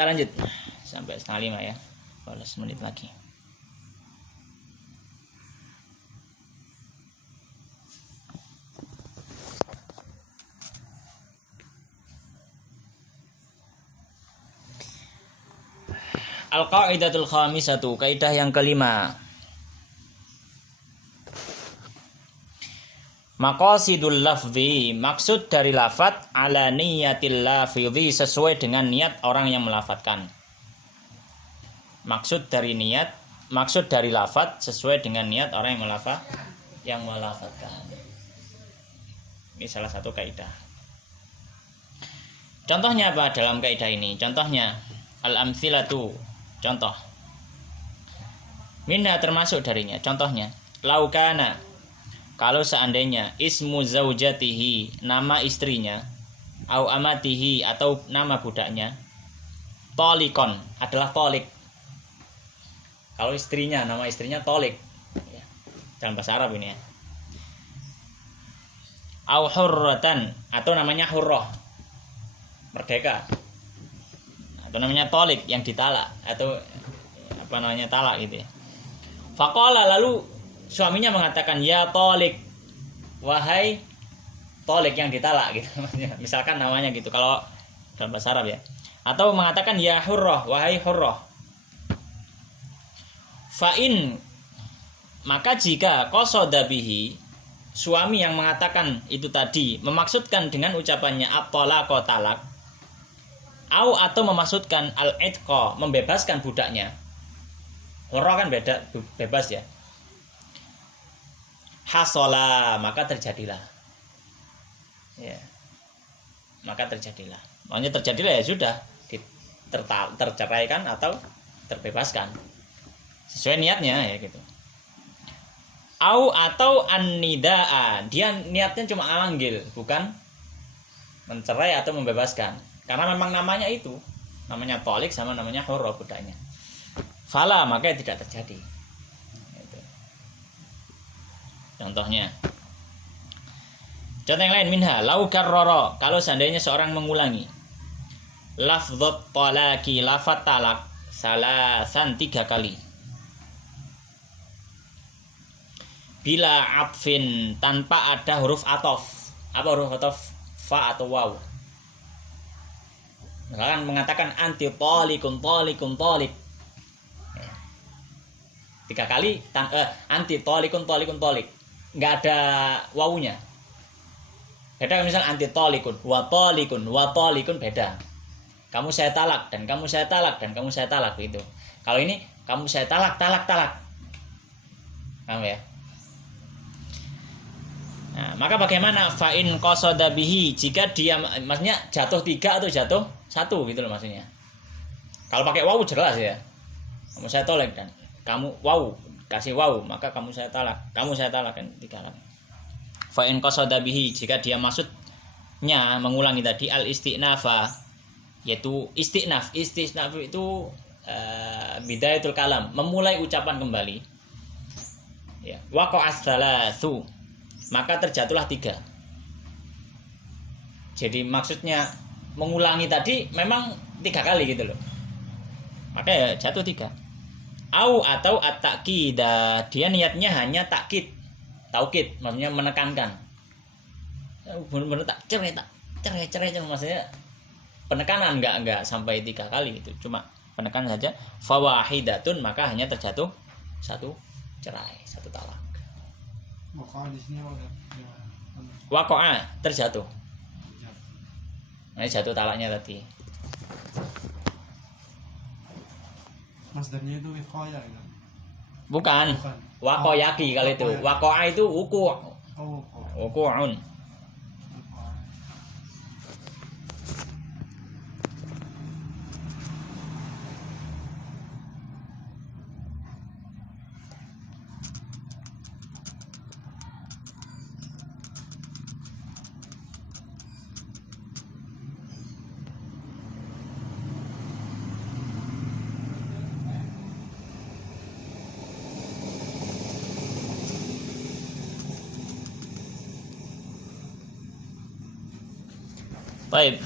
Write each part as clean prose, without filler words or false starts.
kita lanjut sampai 4:30 ya. 15 menit lagi. Al-qaidatul khamisatu, kaidah yang kelima. Maqasidul lafzi, maksud dari lafaz ala niyatil lafzi, sesuai dengan niat orang yang melafatkan. Maksud dari lafaz sesuai dengan niat orang yang melafatkan. Ini salah satu kaidah. Contohnya apa dalam kaidah ini? Contohnya al-amthilatu, contoh. Minna termasuk darinya. Contohnya, laukana, kalau seandainya ismu zaujatihi, nama istrinya, au amatihi, atau nama budaknya, tolikon, adalah tolik. Kalau istrinya, nama istrinya tolik, ya, dalam bahasa Arab ini ya. Au hurratan, atau namanya hurroh, merdeka, atau namanya tolik, yang ditalak, atau apa namanya talak gitu ya. Faqala, lalu suaminya mengatakan, ya tolik, wahai tolik yang ditalak gitu. Misalkan namanya gitu kalau dalam bahasa Arab ya. Atau mengatakan, ya hurroh, wahai hurroh. Fa'in, maka jika qasada bihi, suami yang mengatakan itu tadi memaksudkan dengan ucapannya at-talaq, talak, atau memaksudkan al-itqa, membebaskan budaknya. Hurroh kan bebas ya. Hasola, maka terjadilah. Ya. Maka terjadilah. Makanya terjadilah ya sudah, terceraikan atau terbebaskan. Sesuai niatnya ya gitu. Atau an-nidaa, dia niatnya cuma manggil, bukan mencerai atau membebaskan. Karena memang namanya itu, namanya tolik sama namanya hurroh budaknya. Fala, maka tidak terjadi. Contohnya, contoh yang lain, minha lau karrara, kalau seandainya seorang mengulangi lafdzat talaqi, lafaz talak, salasan 3 kali, bila atfin, tanpa ada huruf atof. Apa huruf atof? Fa atau waw. Misalkan mengatakan anti talikun talikun talik, 3 kali anti talikun talikun talik, nggak ada wawunya. Beda misal anti talikun wa talikun beda. Kamu saya talak dan kamu saya talak dan kamu saya talak gitu. Kalau ini kamu saya talak. Paham ya? Nah, maka bagaimana fa'in qasada bihi, jika dia maksudnya jatuh 3 atau jatuh 1 gitu loh maksudnya. Kalau pakai wawu jelas ya. Kamu saya tolak dan kamu wawu, kasih wawu, maka kamu saya talak kan 3 kali. Fa in qasada bihi, jika dia maksudnya mengulangi tadi al istinafa, yaitu istinaf itu bidayatul kalam, memulai ucapan kembali. Ya, waqa'as tsalatsu, maka terjatuhlah 3. Jadi maksudnya mengulangi tadi memang 3 kali gitu loh. Maka ya jatuh 3. Atau at-ta'kida, dia niatnya hanya taukid, maksudnya menekankan. Benar-benar cerai, maksudnya penekanan, enggak sampai 3 kali itu, cuma penekanan saja. Fawahidatun, maka hanya terjatuh 1 cerai, 1 talak. Waqa'a, terjatuh. Nah, jatuh talaknya tadi. Masdarnya itu wiqaya ya? Bukan. Waqayaki kalau itu. Waqa'a itu wuku'. Wuku'un. Baik.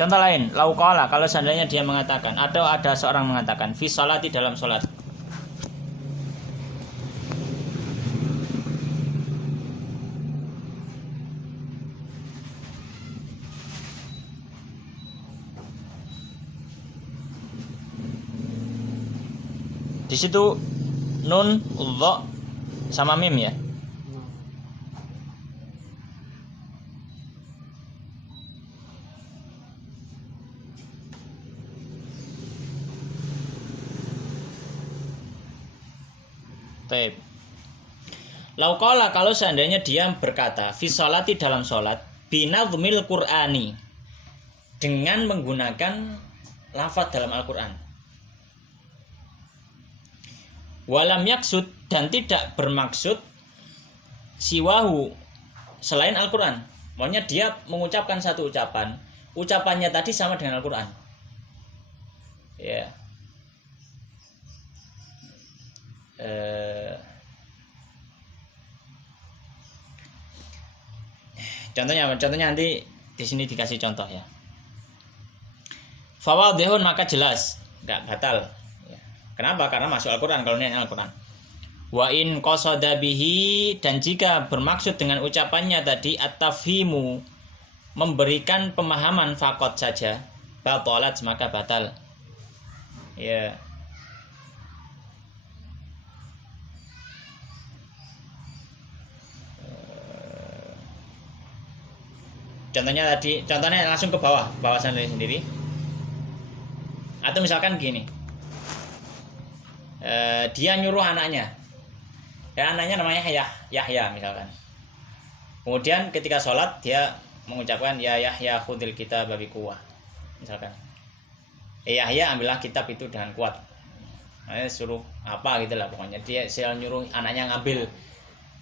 Contoh lain, lauqala kalau seandainya dia mengatakan atau ada seorang mengatakan fi sholati dalam sholat. Di situ nun, dha sama mim ya. Baik. Lauqala kalau seandainya dia berkata fi sholati dalam sholat binadhmil Qur'ani dengan menggunakan lafaz dalam Al-Qur'an. Walam yaksud dan tidak bermaksud siwahu selain Al-Qur'an. Maksudnya dia mengucapkan satu ucapan, ucapannya tadi sama dengan Al-Qur'an. Ya. Contohnya nanti di sini dikasih contoh ya. Fawadihun maka jelas, enggak batal. Ya. Kenapa? Karena masuk Al-Qur'an kalau niatnya Al-Qur'an. Wa in qasada bihi dan jika bermaksud dengan ucapannya tadi at-tafhimu memberikan pemahaman faqat saja, batalat maka batal. Ya. Contohnya langsung ke bawah sendiri. Atau misalkan gini, dia nyuruh anaknya, ya anaknya namanya Yahya misalkan. Kemudian ketika sholat dia mengucapkan ya Yahya khudil kitab babi kuwah, misalkan. Yahya ambillah kitab itu dengan kuat. Suruh apa gitu lah pokoknya. Dia nyuruh anaknya ngambil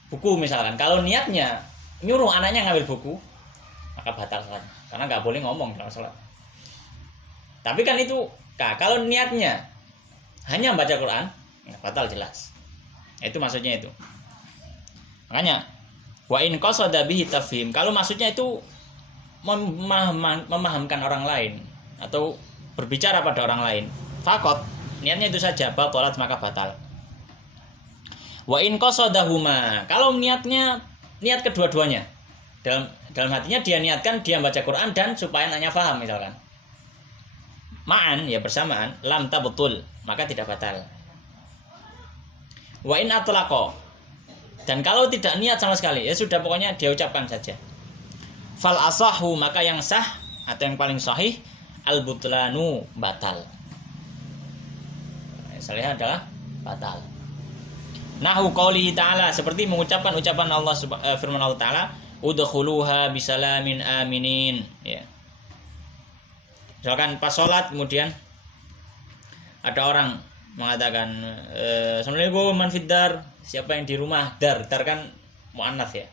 buku misalkan. Kalau niatnya nyuruh anaknya ngambil buku, maka batal sholat karena nggak boleh ngomong dalam sholat. Tapi kan itu kalau niatnya hanya baca Quran, ya batal jelas. Itu maksudnya itu. Makanya wa in qasada bihi tafhim, kalau maksudnya itu memahamkan orang lain atau berbicara pada orang lain, fakot niatnya itu saja, batalat maka batal. Wa in qasadahuma, kalau niat kedua-duanya, dalam hatinya dia niatkan dia baca Quran dan supaya anaknya paham misalkan. Ma'an ya bersamaan, lam tabtul maka tidak batal. Wa in atlaqa, dan kalau tidak niat sama sekali ya sudah pokoknya dia ucapkan saja. Fal asahu maka yang sah atau yang paling sahih al butlanu batal. Salihah adalah batal. Nahu qaulihi ta'ala, seperti mengucapkan ucapan Allah firman Allah Ta'ala, udkhuluha bisalamin aminin ya. Misalkan pas sholat kemudian ada orang mengatakan assalamualaikum man fiddar, siapa yang di rumah, dar kan muannats ya.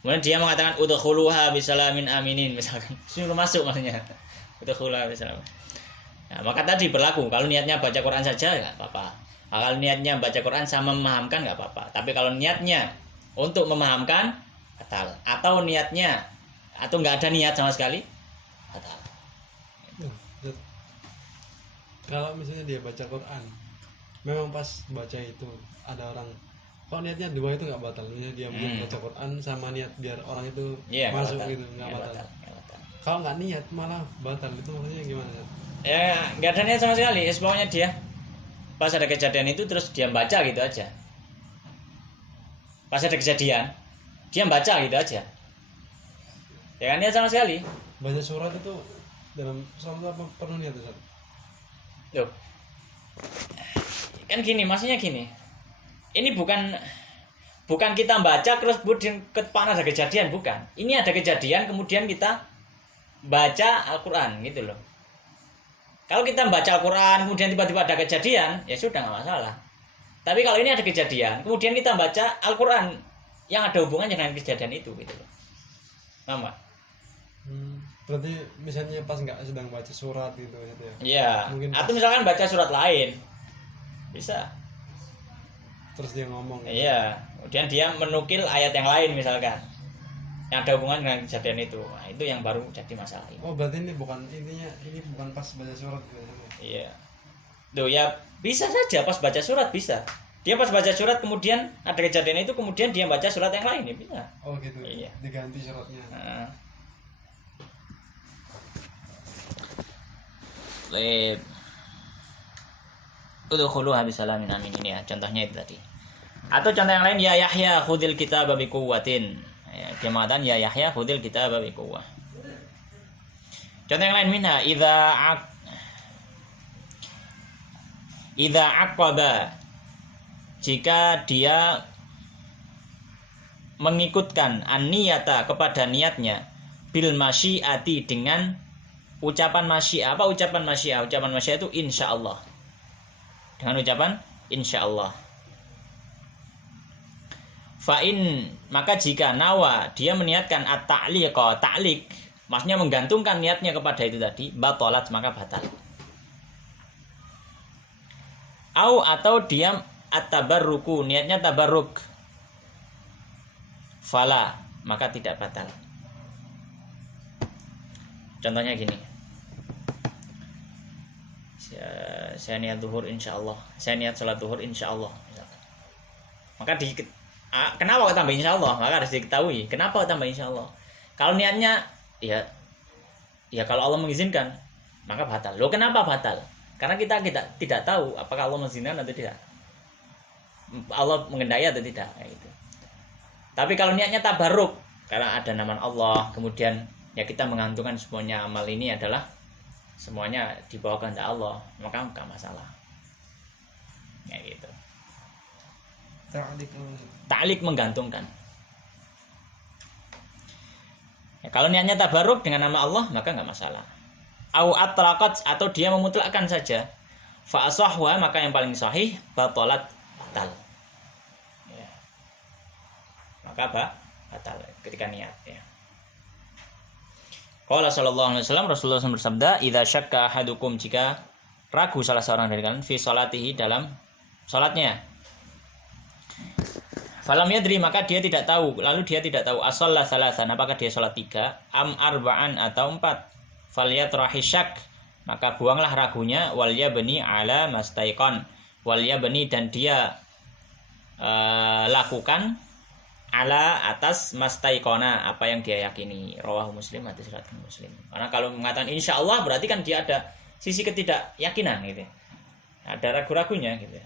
Kemudian dia mengatakan udkhuluha bisalamin aminin misalkan, suruh masuk maksudnya udkhuluha bisalamin. Nah, maka tadi berlaku kalau niatnya baca Quran saja enggak apa-apa. Kalau niatnya baca Quran sama memahamkan enggak apa-apa. Tapi kalau niatnya untuk memahamkan batal, atau niatnya atau enggak ada niat sama sekali batal. Kalau misalnya dia baca Quran, memang pas baca itu ada orang, kalau niatnya dua itu nggak batal. Misalnya dia baca Quran sama niat biar orang itu masuk batal. Gitu nggak batal. Kalau nggak niat malah batal, itu maksudnya gimana? Ya nggak ada niat sama sekali. Pokoknya dia pas ada kejadian itu terus dia baca gitu aja. Pas ada kejadian dia baca gitu aja. Ya kan niat sama sekali. Baca surat itu dalam sholat apa perlu niat Ustaz? Loh. Kan gini, maksudnya gini. Ini bukan kita baca terus kemudian ada kejadian, bukan. Ini ada kejadian kemudian kita baca Al-Qur'an gitu loh. Kalau kita baca Al-Qur'an kemudian tiba-tiba ada kejadian, ya sudah enggak masalah. Tapi kalau ini ada kejadian, kemudian kita baca Al-Qur'an yang ada hubungannya dengan kejadian itu gitu loh. Paham enggak? Berarti misalnya pas nggak sedang baca surat gitu ya? Iya. Atau misalkan baca surat lain, bisa. Terus dia ngomong. Iya. Kemudian dia menukil ayat yang lain misalkan. yang ada hubungan dengan kejadian itu. Nah, itu yang baru jadi masalah ini. Oh, berarti ini bukan pas baca surat gitu. Iya. Tuh ya bisa saja pas baca surat bisa. Dia pas baca surat kemudian ada kejadian itu kemudian dia baca surat yang lain ya bisa. Oh gitu. Iya. Diganti suratnya. Udkhuluha bisalamin amin ini ya contohnya itu tadi. Atau contoh yang lain ya Yahya khudil kitaba bi quwwatin. Ya, dia mengatakan ya Yahya khudil kitaba bi quwwah. Contoh yang lain minha idza aqaba jika dia mengikutkan an-niyata kepada niatnya bil masyiati dengan ucapan masyiah. Apa ucapan masyiah? Ucapan masyiah itu insyaallah. Dengan ucapan insyaallah. Fa'in maka jika nawa dia meniatkan at-ta'liq, maksudnya menggantungkan niatnya kepada itu tadi, batalat maka batal. Atau dia at-tabarruku, niatnya tabarruk, fala maka tidak batal. Contohnya gini, saya niat zuhur insyaallah, saya niat salat zuhur insyaallah, maka kenapa kok tambah insyaallah? Maka harus diketahui kenapa kok tambah insyaallah. Kalau niatnya ya kalau Allah mengizinkan maka batal. Loh kenapa batal? Karena kita tidak tahu apakah Allah mengizinkan atau tidak. Allah mengendai atau tidak gitu. Tapi kalau niatnya tabarruk karena ada nama Allah, kemudian ya kita menggantungkan semuanya amal ini adalah semuanya di bawah kehendak Allah, maka enggak masalah. Ya gitu. Ta'liq menggantungkan. Ya, kalau niatnya tabarruk dengan nama Allah maka enggak masalah. Au atlaqat atau dia memutlakkan saja. Fa asahwa maka yang paling sahih batalat batal. Ya. Maka batal ketika niat ya. Qala sallallahu alaihi wasallam Rasulullah SAW bersabda, "Idza syakka ahadukum jika ragu salah seorang dari kalian fi salatihi dalam salatnya." Falam yadri maka dia tidak tahu, lalu dia tidak tahu ashalla salasan apakah dia salat 3, am arba'an atau 4. Falyatrahi syak maka buanglah ragunya wal yabni ala mastaiqan. Wal yabni dan dia lakukan ala atas mastaiqona apa yang dia yakini. Rawahu Muslim hadis riwayat Muslim. Karena kalau mengatakan insyaallah berarti kan dia ada sisi ketidakyakinan gitu. Ada ragu-ragunya gitu.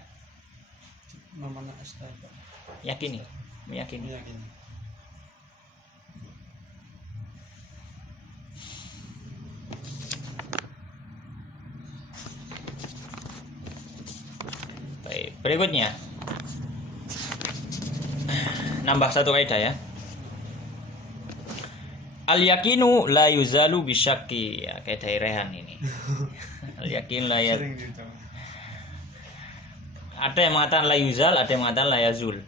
Namanya astaiqon. Meyakini. Baik, berikutnya nambah satu kaidah ya. Al yakinu la yuzalu bisyakki. Ya, kaidah rehan ini. Al yakin la ya. Ada yang mengatakan la yuzal, ada yang mengatakan la yazul.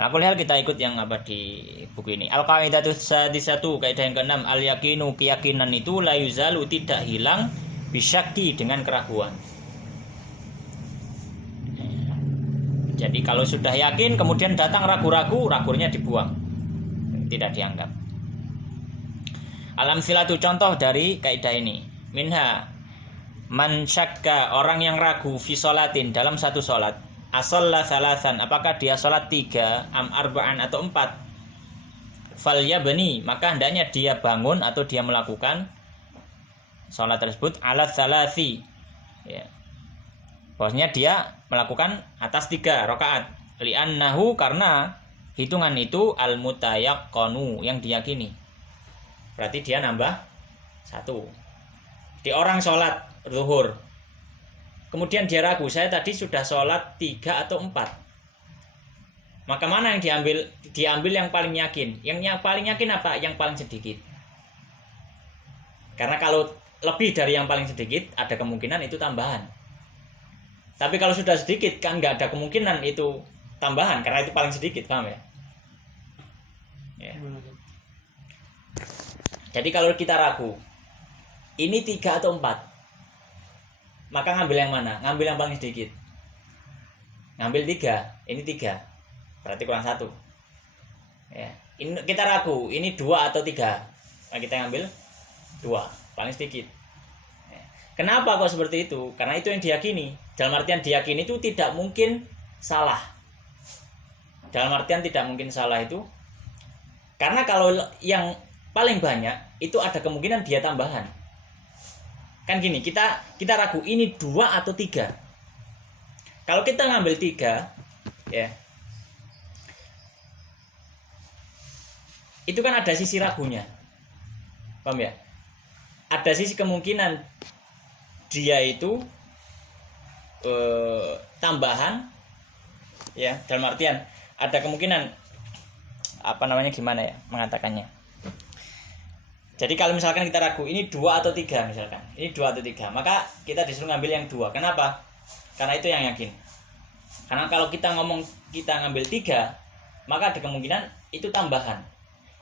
Nah, lihat kita ikut yang apa di buku ini. Al qaidatu sadisatu kaidah yang keenam al yakinu keyakinan itu la yuzalu tidak hilang bisyakki dengan keraguan. Jadi kalau sudah yakin kemudian datang ragu-ragu, ragunya dibuang. Tidak dianggap. Alamsilatu contoh dari kaidah ini. Minha man syakka orang yang ragu fi sholatin dalam satu sholat. Ashalla salasan apakah dia sholat 3 am arba'an atau 4. Fal yabni maka hendaknya dia bangun atau dia melakukan sholat tersebut ala salasi. Ya. Bahwasanya dia melakukan atas 3 rakaat. Li'annahu karena hitungan itu al-mutayaqqanu yang diyakini. Berarti dia nambah 1. Di orang sholat zuhur. Kemudian dia ragu, saya tadi sudah sholat 3 atau 4. Maka mana yang diambil? Diambil yang paling yakin. Yang paling yakin apa? Yang paling sedikit. Karena kalau lebih dari yang paling sedikit, ada kemungkinan itu tambahan. Tapi kalau sudah sedikit kan nggak ada kemungkinan itu tambahan karena itu paling sedikit, paham ya? Ya. Jadi kalau kita ragu, ini 3 atau 4, maka ngambil yang mana? Ngambil yang paling sedikit. Ngambil 3, ini 3, berarti kurang 1. Ya. Ini kita ragu, ini 2 atau 3. Nah, kita ambil 2, paling sedikit. Kenapa kok seperti itu? Karena itu yang diyakini. Dalam artian diyakini itu tidak mungkin salah. Dalam artian tidak mungkin salah itu karena kalau yang paling banyak itu ada kemungkinan dia tambahan. Kan gini, kita ragu ini 2 atau 3. Kalau kita ngambil 3, ya, itu kan ada sisi ragunya, paham ya? Ada sisi kemungkinan dia itu tambahan, ya, dalam artian ada kemungkinan gimana ya mengatakannya. Jadi kalau misalkan kita ragu ini 2 atau 3 misalkan, ini 2 atau 3, maka kita disuruh ngambil yang 2. Kenapa? Karena itu yang yakin. Karena kalau kita ngambil 3, maka ada kemungkinan itu tambahan.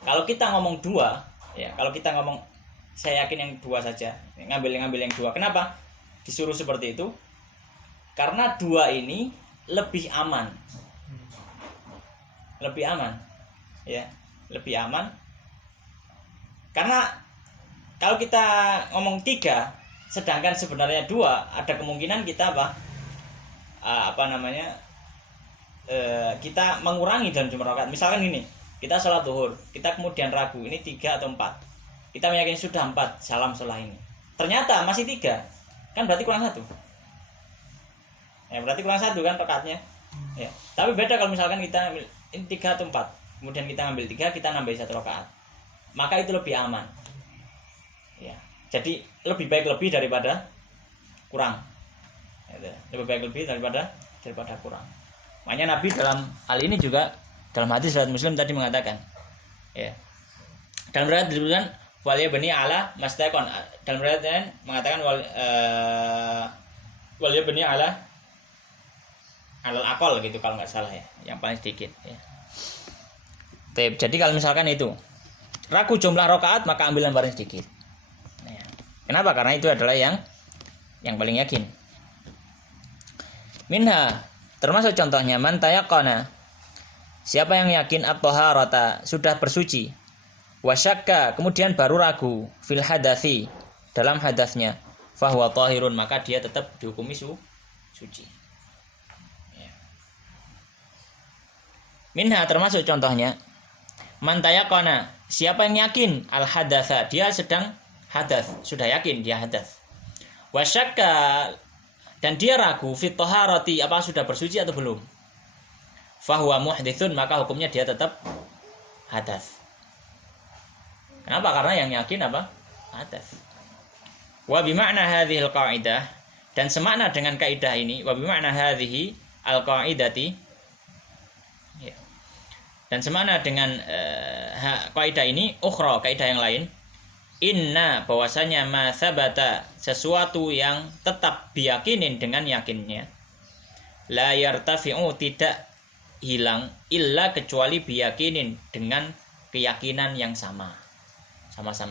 Kalau kita ngomong 2, ya, kalau kita ngomong saya yakin yang 2 saja, ngambil yang 2. Kenapa? Disuruh seperti itu. Karena 2 ini lebih aman. Lebih aman. Ya, lebih aman. Karena kalau kita ngomong 3, sedangkan sebenarnya 2, ada kemungkinan kita kita mengurangi dalam jumlah rakaat. Misalkan ini, kita sholat zuhur, kita kemudian ragu ini 3 atau 4. Kita meyakini sudah 4 salam setelah ini. Ternyata masih 3, kan berarti kurang 1. Ya, berarti kurang 1 kan rakaatnya. Ya. Tapi beda kalau misalkan kita ambil ini 3 atau 4, kemudian kita ambil 3, kita nambahin 1 rakaat. Maka itu lebih aman. Ya. Jadi lebih baik lebih daripada kurang. Ya, lebih baik lebih daripada kurang. Makanya Nabi dalam hal ini juga dalam hadis riwayat Muslim tadi mengatakan, ya. Dalam riwayat disebutkan wal yabni ala mastaqon. Dalam riwayat lain mengatakan wal yabni ala alal aqal gitu kalau nggak salah ya, yang paling sedikit ya. Jadi kalau misalkan itu ragu jumlah rakaat, maka ambil yang paling sedikit. Ya. Kenapa? Karena itu adalah yang paling yakin. Minha, termasuk contohnya man tayaqana, siapa yang yakin at-taharata, sudah bersuci, wasyakka, kemudian baru ragu, fil hadathi, dalam hadasnya, fahuwa tahirun, maka dia tetap dihukumi suci. Ya. Minha, termasuk contohnya man tayaqana, siapa yang yakin al-hadatsa, dia sedang hadas, sudah yakin dia hadas. Wasyakka, dan dia ragu fit taharati, apa sudah bersuci atau belum. Fahuwa muhditsun, maka hukumnya dia tetap hadas. Kenapa? Karena yang yakin apa? Hadas. Wa bima'na hadhil qa'idah, dan semakna dengan kaidah ini, wa bima'na hadhihi al-qa'idati, ya. Dan semakna dengan kaidah ini, ukhra, kaidah yang lain, inna, bahwasanya ma sabata, sesuatu yang tetap diyakinin dengan yakinnya, la yartafi'u, tidak hilang, illa, kecuali biyakinin, dengan keyakinan yang sama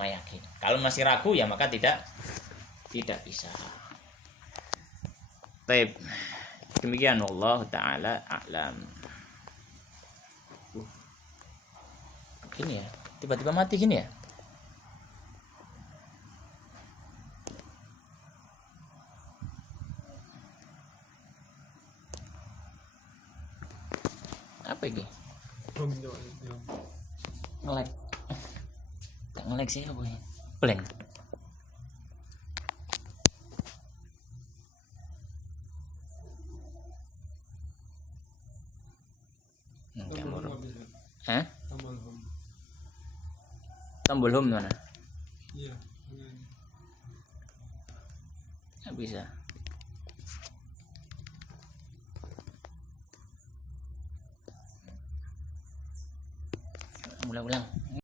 yakin. Kalau masih ragu ya maka tidak bisa. Baik, demikian Allah taala a'lam. Gini ya, tiba-tiba mati gini ya. Apa ini? Nge-lag. Tak nge-lag sih apa ini? Blank. Hah? Tombol home mana? Iya. Nggak bisa. Ulang-ulang.